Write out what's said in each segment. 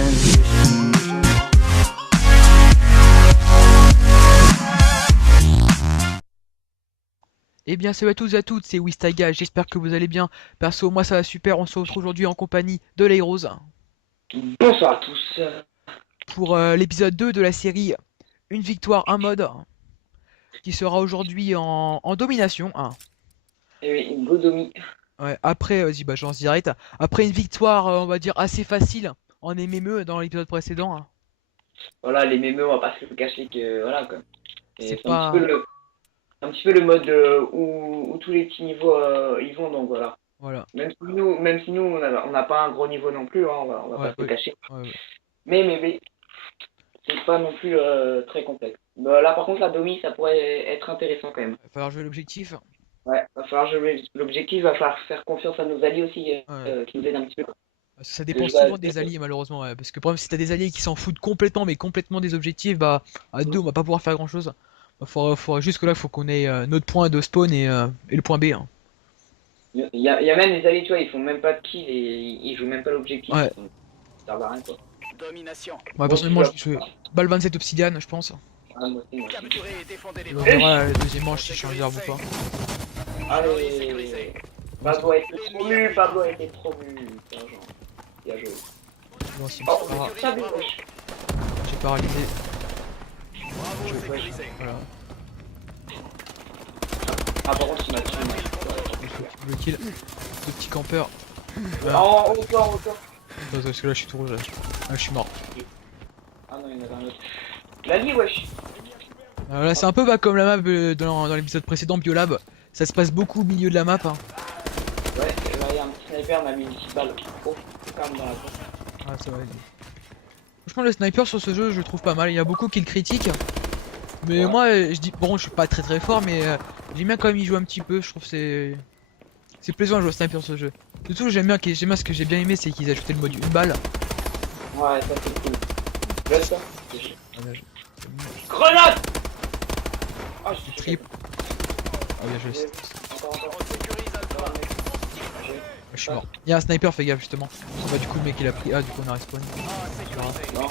vision. Eh bien salut à tous et à toutes, c'est Wistaga, j'espère que vous allez bien. Perso, moi ça va super, on se retrouve aujourd'hui en compagnie de l'Heroes Bonsoir à tous. pour l'épisode 2 de la série Une victoire, un mode, qui sera aujourd'hui en domination, hein. Et oui, Godomi. Ouais, après, vas-y, bah je lance direct. Après une victoire, on va dire, assez facile en MME dans l'épisode précédent, hein. Voilà, les mémés, on va pas se le cacher que voilà quoi. C'est Et c'est pas... un petit peu le mode où tous les petits niveaux y vont, donc voilà. Voilà, Même si nous on n'a pas un gros niveau non plus, hein, on va ouais, pas se le cacher. ouais. Mais c'est pas non plus très complexe. Bah, là par contre la Domi ça pourrait être intéressant quand même. Il va falloir jouer l'objectif. Ouais, va falloir jouer l'objectif, va falloir faire confiance à nos alliés aussi Ouais. qui nous aident un petit peu. Parce que ça Je dépend vais souvent des alliés malheureusement, ouais. Parce que par exemple si t'as des alliés qui s'en foutent complètement mais complètement des objectifs, bah à deux on va pas pouvoir faire grand chose. Faudra juste que là faut qu'on ait notre point de spawn et le point B, hein. Il y a même des alliés, tu vois, ils font même pas de kill et ils jouent même pas l'objectif. Ouais. Ça servent à rien quoi. Domination. Ouais, personnellement je fais balle 27 obsidienne je pense. Ah, moi aussi. Capturez et défendez les Et on bombes. verra la deuxième manche si je change d'arme ou pas. Allez, Pablo a été promu, Pablo a été promu. Putain, genre, bien joué. Bon, c'est Oh, pas grave, ça wesh. j'ai paralysé. Bravo, sécurisé. Voilà, Ah, par contre, il m'a tué. il faut le kill. Deux petits campeurs. Oh, encore. Attends, parce que là je suis tout rouge là. Ah, je suis mort. Ah non, il y en avait un autre. Lali, wesh. Là c'est un peu bah, comme la map dans l'épisode précédent Biolab. Ça se passe beaucoup au milieu de la map, hein. Ouais, et là, il y a un petit sniper, m'a mis une petite balle. Oh, c'est quand même dans la porte. Ah, ça va. Franchement, le sniper sur ce jeu, je le trouve pas mal. Il y a beaucoup qui le critiquent. Mais Ouais. moi, je dis, bon, je suis pas très fort, mais j'aime bien quand même y jouer un petit peu. Je trouve que c'est plaisant à jouer au sniper sur ce jeu. Surtout, j'aime bien ce que j'ai bien aimé, c'est qu'ils aient ajouté le mode une balle. Ouais, ça c'est cool. Laisse ça. Ah, là, Grenade. Ah, je triple. Ah, bien joué. Encore. On sécurise Alpha. Je suis mort. Il y a un sniper, fais gaffe justement. Bah, du coup, le mec il a pris. Ah, du coup, on a respawn. Ah, sécurisé. Non.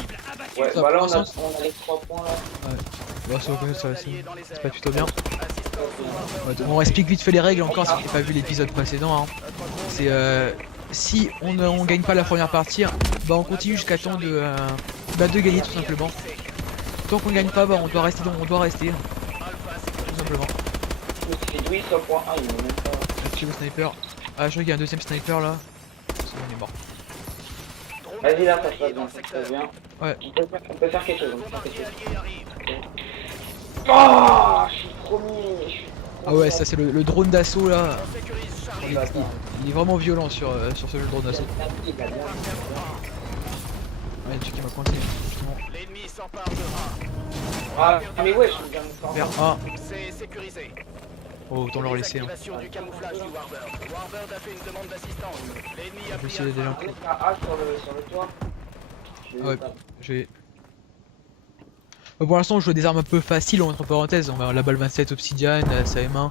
Cible abattue. Ouais, Ça, bah là pour on a l'instant, les 3 points là. Bon, ça va connaître, ça se passe plutôt bien. Assistance au Ouais, donc, on explique vite fait les règles encore si vous n'avez pas vu l'épisode précédent, hein. C'est si on gagne pas la première partie, bah on continue jusqu'à temps de gagner tout simplement. Tant qu'on gagne pas, bah on doit rester, tout simplement. Je me suis fait douiller sur le point 1, il m'a même pas. Le sniper. Ah, je crois qu'il y a un deuxième sniper là. C'est bon, il est mort. Vas-y là, ça se passe bien, ça se passe bien. Ouais. On peut faire quelque chose. allié arrive. Oh, je suis premier. Ah ouais, ça c'est le drone d'assaut là. On sécurise charge. Il est vraiment violent sur ce jeu de drone d'assaut. Ouais, tu qui m'a coincé justement. L'ennemi s'empare de Ah, mais ouais, je viens de me faire. Vers A. A. C'est sécurisé. Oh, autant le laisser, hein. Désactivation du camouflage du Warbird. Warbird a fait une demande d'assistance. L'ennemi a Je vais pris essayer déjà. Alpha. On est à A sur le toit. Ah ouais, j'ai. Pour l'instant, on joue des armes un peu faciles entre parenthèses. On va la balle 27 obsidienne, la SAM1.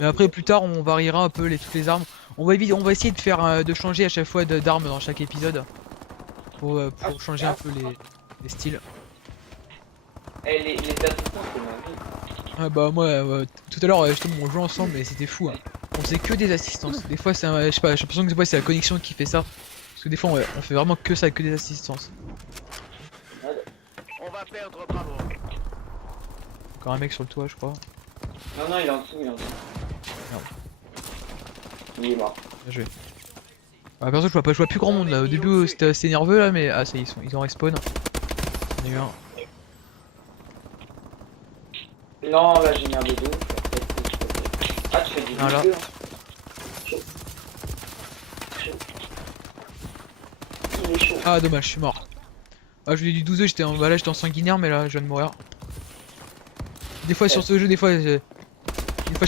Mais après, plus tard, on variera un peu toutes les armes. On va essayer de faire de changer à chaque fois d'armes dans chaque épisode pour changer un peu les styles. Eh, les assistants, c'est ma vie. Ah bah moi, tout à l'heure, justement, on jouait ensemble et c'était fou, hein. On faisait que des assistances. Des fois, je sais pas, j'ai l'impression que des fois c'est la connexion qui fait ça. Parce que des fois, on fait vraiment que ça, que des assistances. On va perdre Bravo. Encore un mec sur le toit, je crois. Non, il est en dessous, Merde. Il est mort. Bien joué. Ah, perso, je vois plus grand monde là. Au début, c'était assez nerveux là, mais ah, ça y est, ils ont respawn. Il y en a eu un. Non, là j'ai merdé deux. Ah, tu fais du Ah, là. jeu, hein. Chaud. Il est chaud. Ah, dommage, je suis mort. Ah, je voulais du 12 j'étais bah là, j'étais en sanguinaire, mais là, je viens de mourir. Des fois, sur ce jeu, des fois, je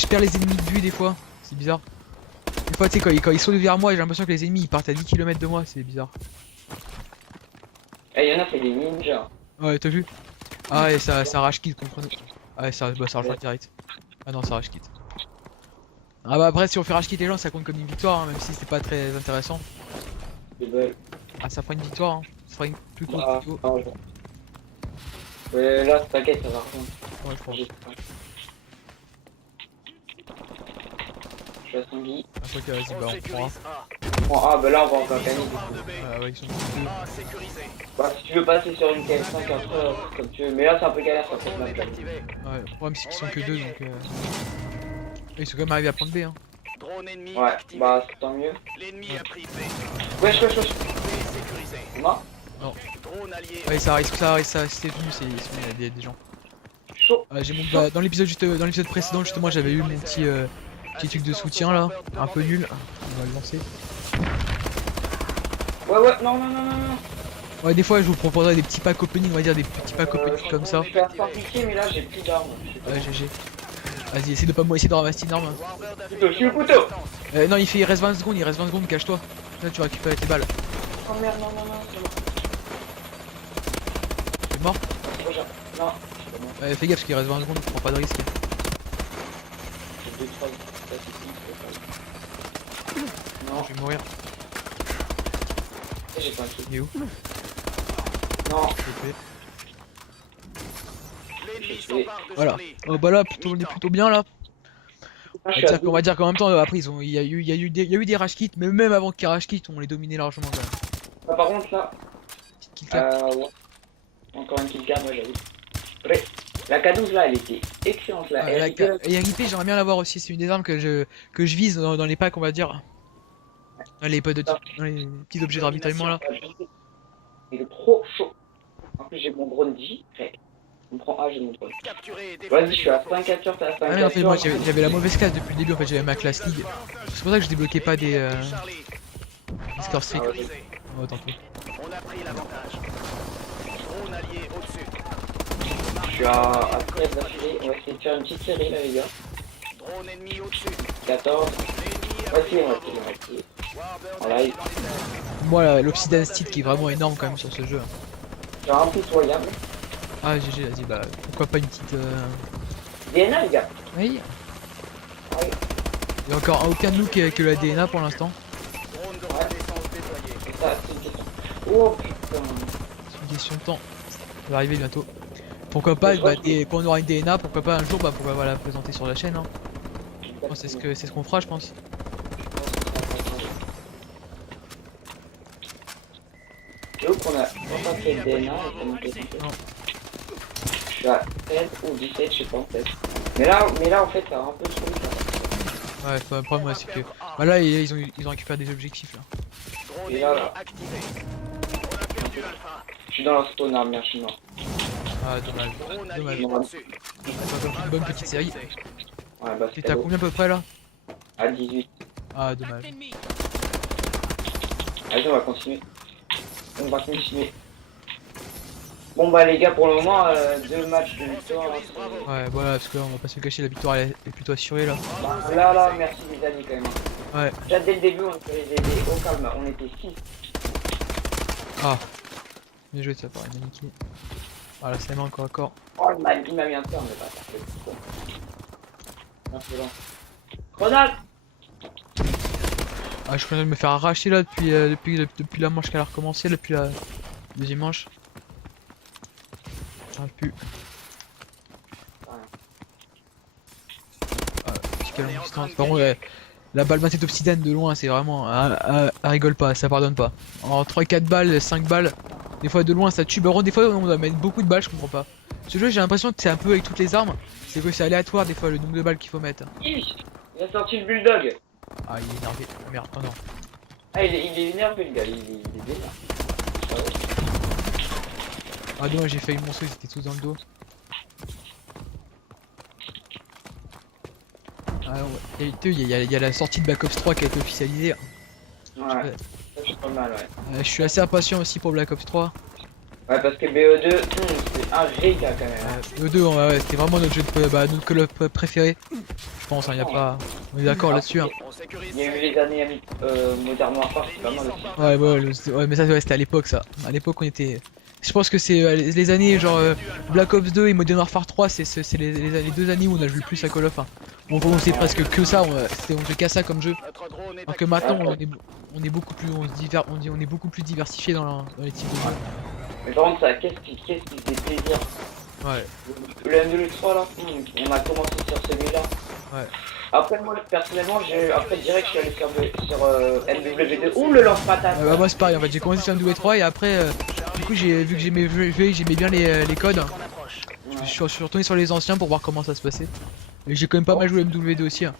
perds les ennemis de vue, des fois. C'est bizarre. Des fois, tu sais, quand ils sont vers moi, j'ai l'impression que les ennemis ils partent à 10 km de moi, c'est bizarre. Eh, y'en a, c'est des ninjas. Ouais, t'as vu? Ah, et ça rage quitte, comprenez. Ah, ouais, ça rage direct. Ah non, ça rage quitte. Ah bah après, si on fait rage quitte les gens, ça compte comme une victoire, hein, même si c'est pas très intéressant. Des balles. Ah, ça fera une victoire, hein. Ça fera une plus courte Ah, vidéo. non, mais là, t'inquiète, ça va rejoindre. Ouais, je pense. Je suis à Sanguy. Ah, ok, vas-y, bah On on sécurise prend. A. Bon, ah, bah là, on va encore gagner. Du coup. Victoire de B. Ouais, ils sont tous deux. A sécurisé. Bah, si tu veux passer sur une KF5 après, comme tu veux. Mais là, c'est un peu galère, ça fait Drone mal. est activé. Ouais, le problème c'est qu'ils sont que deux donc. Ils sont quand même arrivés à prendre B, hein. Drone ennemi Ouais, activé. bah, c'est tant mieux. L'ennemi a pris B. Wesh. B sécurisé. Non, Drone allié. Ouais, ça arrive, c'était venu, il y a des gens. chaud. J'ai mon, bah, dans l'épisode précédent justement j'avais eu mon petit truc de soutien là, un peu nul. On va le lancer. Ouais, non. Ouais, des fois je vous proposerai des petits packs opening, on va dire des petits packs opening comme ça. Je vais faire sans piquer, mais là, j'ai plus d'armes. Ouais, GG. Vas-y, essaye de pas essayer de ramasser une arme. Warbird a fait Couteau, je suis une au demande couteau. d'assistance. Non, il reste 20 secondes, cache-toi. Là tu récupères tes balles. Oh merde, non. T'es mort? C'est bon. Non, c'est bon. Fais gaffe parce qu'il reste 20 secondes, prends pas de risque. J'ai 2-3 statistiques. Non, Je vais mourir. j'ai pas un kill. Il est où? Non, Ok. L'ennemi Je s'empare de Voilà. Charlie. Oh bah là, on est plutôt bien là. je suis à On va dire qu'en même temps, après, il y a eu des rage kits, mais même avant qu'ils rage kit, on les dominait largement quand même. Ah, par contre, là, Petite kill cam. ouais. Encore une killcam, ouais, j'avoue. Après, la K12 là, elle était excellente là. Ouais, Elle la était- et RIP, j'aimerais bien l'avoir aussi. C'est une des armes que je vise dans les packs, on va dire. Dans les petits objets de ravitaillement là. Il est trop chaud. En plus, j'ai mon drone J. Ouais. On prend A, j'ai mon drone. Capturé et défendu Vas-y, je suis à les 5 captures, t'as 5 Ah mais en fait, moi captures. j'avais la mauvaise classe depuis le début. En fait, j'avais ma classe League. C'est pour ça que je débloquais pas des Charlie. score streak. Sécurisé. Oh, tant pis. On a pris l'avantage. Drone allié au-dessus. Je suis à 13 d'affilée. On va essayer de faire une petite série là, les gars. Drone ennemi au-dessus. 14. L'ennemi a Vas-y, pris on va essayer. Warbird Voilà, est il- dans les airs. Moi, l'Obsidian Steed qui est vraiment énorme quand même sur ce jeu. J'ai un pitoyable. Ah, GG, vas-y, bah pourquoi pas une petite. DNA, les gars. Oui. Ah oui, Il y a encore aucun de nous qui a que la DNA pour l'instant. Drone de reconnaissance déployé. c'est ça, c'est une question. Oh putain. C'est une question de temps. Ça va arriver bientôt. Pourquoi pas, bah, quand on aura une DNA, pourquoi pas un jour, bah pourquoi pas la présenter sur la chaîne. Hein. Je pense que c'est ce qu'on fera, je pense. C'est où qu'on a pas fait le DNA et qu'on a fait ça. Non. Je suis à 16 ou 17, je sais pas en fait. Mais là en fait ça a un peu trop ça. Ouais, le problème, ouais, c'est que. Bah là, ils ont récupéré des objectifs là. Drone Et là, ennemi là. activé. On a perdu Alpha. Je suis dans la spawn arme, merde, je suis mort. Ah, dommage. Drone Dommage. allié au-dessus. Ça va, une bonne petite série. Ouais, bah T'es c'est à combien à peu près là? à 18. Ah, dommage. Allez, on va continuer. On va continuer. Bon bah les gars, pour le moment, 2 matchs de victoire. Hein, c'est- Ouais, voilà, parce que là, on va pas se le cacher, la victoire elle est plutôt assurée là. Bah, là, merci les amis quand même. Hein. Ouais. Déjà dès le début, on peut les aider au calme. On était 6. Ah, bien joué de sa part, Maniki. Voilà, ça met encore à corps. Oh, il m'a mis un turn, mais pas ça. Insolent. Grenade. Ah, je suis en train de me faire arracher là depuis la manche qu'elle a recommencé, depuis la deuxième manche. Ah, pu. Ah, petit calme distance. Par contre, la balle massée d'obsidienne de loin, c'est vraiment. Elle rigole pas, ça pardonne pas. En 3-4 balles, 5 balles, des fois de loin ça tue. Par contre, des fois on doit mettre beaucoup de balles, je comprends pas. Ce jeu, j'ai l'impression que c'est un peu avec toutes les armes, c'est que c'est aléatoire des fois le nombre de balles qu'il faut mettre. Il a sorti le bulldog. Ah, il est énervé. Merde, oh non. Ah, il est énervé le gars, il est vénère. Ah ouais. Ah, dommage, j'ai failli mon saut, ils étaient tous dans le dos. Ah ouais, il y a la sortie de Black Ops 3 qui a été officialisée. Ouais, ça c'est pas mal, ouais. Je suis assez impatient aussi pour Black Ops 3. Ouais, parce que BO2, c'est un vrai gars quand même. Hein. E2, ouais, c'était vraiment notre jeu de notre Call of préféré. Je pense, hein, y a pas. On est d'accord là-dessus. Hein. On sécurise Il y a eu les années Modern Warfare, c'est pas mal aussi. Ouais, mais ça, ouais, c'était à l'époque ça. À l'époque, on était. Je pense que c'est les années genre Black Ops 2 et Modern Warfare 3, c'est les 2 années où on a joué le plus à Call of. Hein. On faisait presque que ça, on faisait qu'à ça comme jeu. Notre drone est Alors que activé. maintenant on est beaucoup plus on est beaucoup plus diversifié dans les types de jeux. Mais par contre, ça, qu'est-ce qui faisait plaisir. Ouais. Le MW3 là, on a commencé sur celui-là. Ouais. Après, moi, personnellement, après direct, je suis allé sur MW2 ou le lance-patate. Bah moi c'est pareil en fait, j'ai commencé sur MW3 et après du coup j'ai vu que j'aimais bien les codes. On approche. Je suis retourné sur les anciens pour voir comment ça se passait. Et j'ai quand même pas mal joué MW2 aussi. Hein.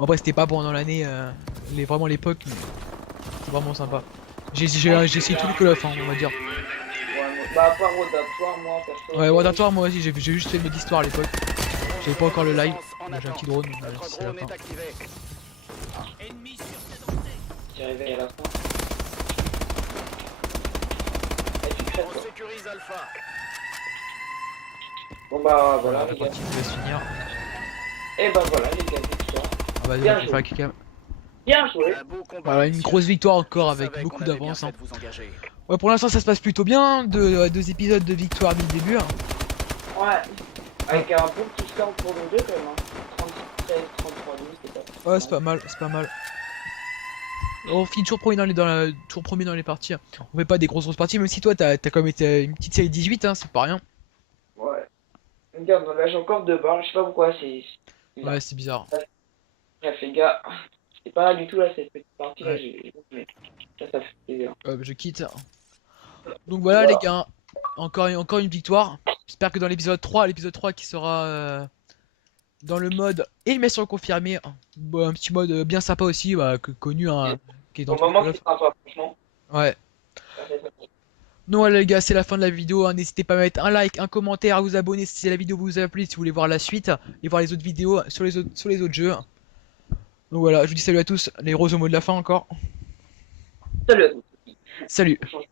Après c'était pas pendant l'année, vraiment l'époque, mais c'est vraiment sympa. J'ai essayé tout le Call of, hein, on va dire. Ouais, bah, à part World of War, moi, perso. Ouais, World of War moi aussi, j'ai juste fait le mode histoire à l'époque. J'avais pas encore le live, j'ai un petit drone, donc Notre c'est la drone fin. est activé. J'ai réveillé à la fin. Et tu crèves, On quoi. sécurise Alpha. Bon, bah, voilà, Voilà, la les gars. partie va se finir. Et bah, voilà, les gars, victoire. Ah bah Bien on va faire quelqu'un. Bien joué. Un beau combat. Voilà, une messieurs. grosse victoire encore Je avec savais beaucoup qu'on avait bien d'avance. fait Hein. de vous engager. Ouais, pour l'instant ça se passe plutôt bien, deux épisodes de victoire dès le début. Hein. Ouais. Avec un bon petit score pour nous deux, quand même. Hein. 37, 33 minutes, c'est pas. Ouais, c'est pas mal, c'est pas mal. On finit toujours premier toujours premier dans les parties. Hein. On fait pas des grosses parties, même si toi t'as quand même été une petite série 18, hein, c'est pas rien. Ouais. Regarde, là j'ai encore 2 barres, je sais pas pourquoi, c'est. Ouais, c'est bizarre. Bref, les gars, c'est pas du tout là cette petite partie là, Ouais. mais ça fait plaisir. Je quitte. Donc voilà, les gars, encore une victoire. J'espère que dans l'épisode 3 qui sera dans le mode élimination confirmée, bon, un petit mode bien sympa aussi, bah, connu, hein, qui est dans Pour le moment, Call of. c'est sympa, franchement. Ouais. Ça fait ça. Donc voilà les gars, c'est la fin de la vidéo, hein. N'hésitez pas à mettre un like, un commentaire, à vous abonner si la vidéo vous a plu, si vous voulez voir la suite, et voir les autres vidéos sur les autres jeux. Donc voilà, je vous dis salut à tous, les roses au mot de la fin encore. Salut à tous. Salut. On change